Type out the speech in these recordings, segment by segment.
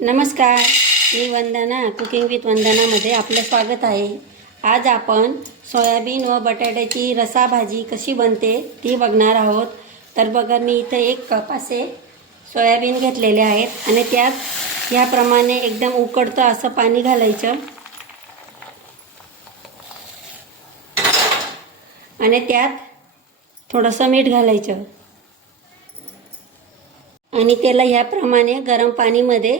नमस्कार मी वंदना cooking with वंदनामध्ये आपलं स्वागत आहे. आज आपण सोयाबीन व बटाट्याची रसा भाजी कशी बनते ती बघणार आहोत. तर बघा मी इथं एक कप असे सोयाबीन घेतलेले आहेत आणि त्यात ह्याप्रमाणे एकदम उकडतं असं पाणी घालायचं. आणि त्यात थोडंसं मीठ घालायचं. आणि त्याला ह्याप्रमाणे गरम पाणीमध्ये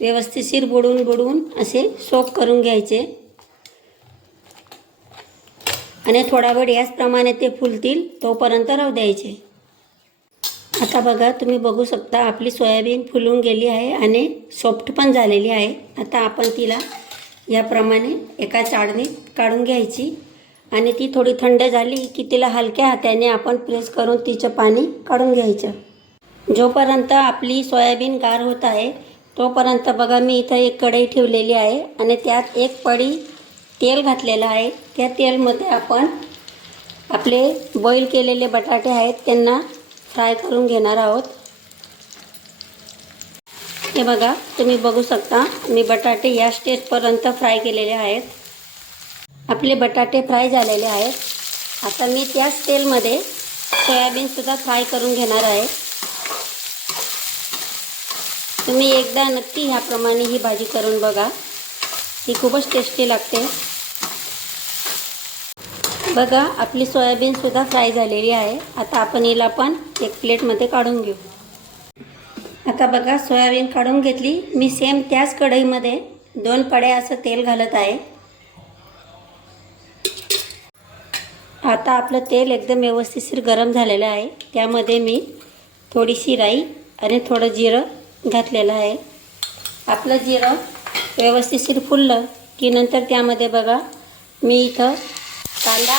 व्यवस्थितशीर बुडवून बुडवून असे सोप करून घ्यायचे. आणि थोडा वेळ याचप्रमाणे ते फुलतील तोपर्यंत राहू द्यायचे. आता बघा तुम्ही बघू शकता आपली सोयाबीन फुलून गेली आहे आणि सॉफ्ट पण झालेली आहे. आता आपण तिला याप्रमाणे एका चाळणीत काढून घ्यायची. आणि ती थोडी थंड झाली की तिला हलक्या हाताने आपण प्रेस करून तिचं पाणी काढून घ्यायचं. जोपर्यंत आपली सोयाबीन गार होत आहे तोपर्यंत बघा मी इथं एक कढई ठेवलेली आहे आणि त्यात एक पडी तेल घातलेलं आहे. त्या तेलमध्ये आपण आपले बॉईल केलेले बटाटे आहेत त्यांना फ्राय करून घेणार आहोत. हे बघा तुम्ही बघू शकता मी बटाटे या स्टेजपर्यंत फ्राय केलेले आहेत. आपले बटाटे फ्राय झालेले आहेत. आता मी त्याच तेलमध्ये सोयाबीनसुद्धा फ्राय करून घेणार आहे. तुम्ही एकदा नक्की ह्याप्रमाणे ही भाजी करून बघा. ही खूपच टेस्टी लागते. बघा आपली सोयाबीनसुद्धा फ्राय झालेली आहे. आता आपण हिला पण एक प्लेटमध्ये काढून घेऊ. आता बघा सोयाबीन काढून घेतली. मी सेम त्याच कढईमध्ये दोन पड्या असं तेल घालत आहे. आता आपलं तेल एकदम व्यवस्थितशीर गरम झालेलं आहे. त्यामध्ये मी थोडीशी राई आणि थोडं जिरं घातलेलं आहे. आपलं जिरं व्यवस्थितशीर फुललं की नंतर त्यामध्ये बघा मी इथं कांदा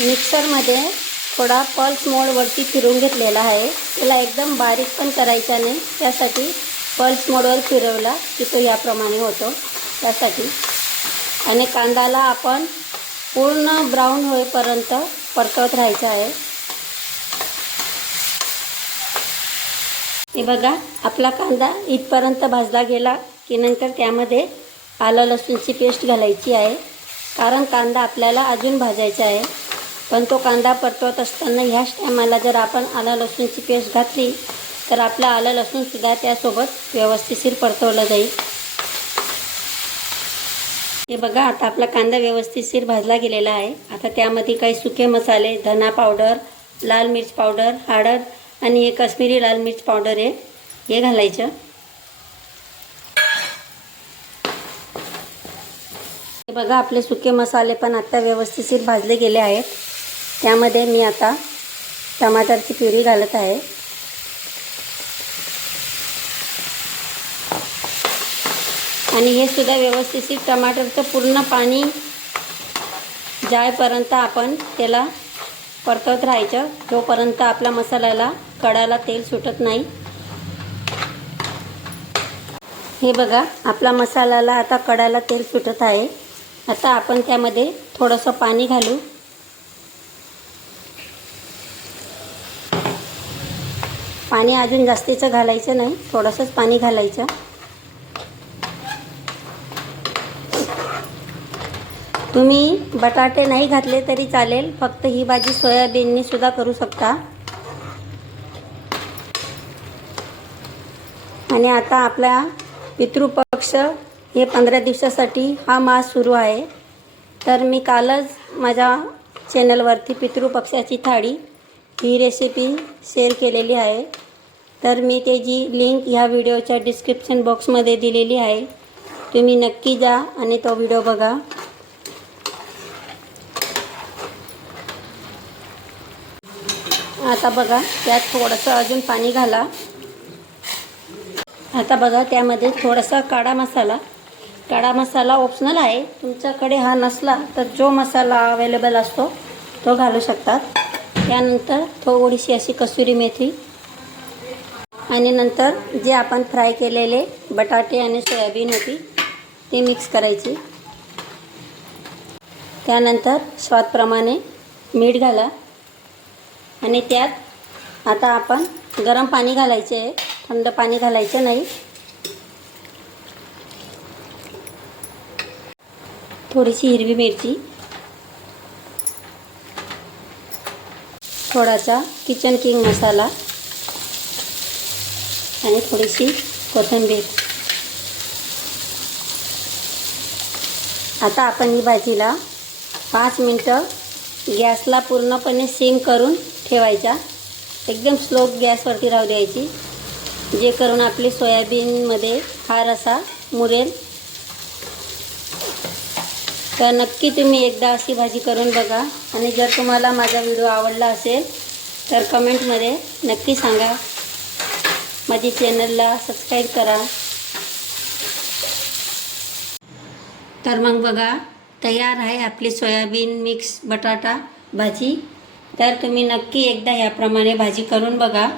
मिक्सरमध्ये थोडा पल्स मोडवरती फिरून घेतलेला आहे. त्याला एकदम बारीक पण करायचा नाही. त्यासाठी पल्स मोडवर फिरवला की तो याप्रमाणे होतो. त्यासाठी. आणि कांद्याला आपण पूर्ण ब्राऊन होईपर्यंत परतवत राहायचं आहे. हे बघा आपला कांदा इथपर्यंत भाजला गेला की नंतर त्यामध्ये आलं लसूणची पेस्ट घालायची आहे. कारण कांदा आपल्याला अजून भाजायचा आहे. पण तो कांदा परतवत असताना ह्याच टायमाला जर आपण आलं लसूणची पेस्ट घातली तर आपलं आलं लसूणसुद्धा त्यासोबत व्यवस्थितशीर परतवलं जाईल. हे बघा आता आपला कांदा व्यवस्थितशीर भाजला गेलेला आहे. आता त्यामध्ये काही सुके मसाले धना पावडर लाल मिर्च पावडर हळद आणि हे काश्मीरी लाल मिर्च पावडर आहे. हे घालायचं. हे बघा आपले सुके मसाले पण आत्ता व्यवस्थित भाजले गेले आहेत. त्यामध्ये मी आता टमाटरची प्युरी घालत आहे. आणि हे सुद्धा व्यवस्थित टमाटरचं पूर्ण पाणी जायपर्यंत आपण त्याला परतत राहायचं. जोपर्यंत आपला मसाल्याला कडाला तेल सुटत नाही. हे बघा आपला मसाल्याला आता कडाला तेल सुटत आहे. आता आपण त्यामध्ये थोडंसं पाणी घालू. पाणी अजून जास्तीचं घालायचं नाही थोडंसंच पाणी घालायचं. तुम्ही बटाटे नाही घातले तरी चालेल फक्त ही भाजी सोयाबीनने सुद्धा करू शकता. आणि आता आपला पितृपक्ष हे पंधरा दिवसासाठी हा मास सुरू आहे. तर मी कालच माझ्या चॅनलवरती पितृपक्षाची थाळी ही रेसिपी शेअर केलेली आहे. तर मी त्याची लिंक ह्या व्हिडिओच्या डिस्क्रिप्शन बॉक्समध्ये दिलेली आहे तुम्ही नक्की जा आणि तो व्हिडिओ बघा. आता बघा त्यात थोडंसं अजून पाणी घाला. आता बघा त्यामध्ये थोडासा काळा मसाला. काळा मसाला ऑप्शनल आहे. तुमच्याकडे हा नसला तर जो मसाला अवेलेबल असतो तो घालू शकतात. त्यानंतर थोडीशी अशी कसुरी मेथी. आणि नंतर जे आपण फ्राय केलेले बटाटे आणि सोयाबीन होती ती मिक्स करायची. त्यानंतर स्वादप्रमाणे मीठ घाला. आणि त्यात आता आपण गरम पाणी घालायचे आहे. थंड पाणी घालायचं नाही. थोडीशी हिरवी मिरची. थोडासा किचन किंग मसाला. आणि थोडीशी कोथिंबीर. आता आपण ही भाजीला पाच मिनटं गॅसला पूर्णपणे सिम करून ठेवायच्या. एकदम स्लो गॅसवरती राहू द्यायची. जे करून आपली सोयाबीनमध्ये हा रसा मुरेल. तर नक्की तुम्ही एकदा अशी भाजी करून बघा. आणि जर तुम्हाला माझा व्हिडिओ आवडला असेल तर कमेंटमध्ये नक्की सांगा. माझी चॅनलला सबस्क्राईब करा. तर मग बघा तयार आहे आपली सोयाबीन मिक्स बटाटा भाजी. तर तुम्ही नक्की एकदा याप्रमाणे भाजी करून बघा.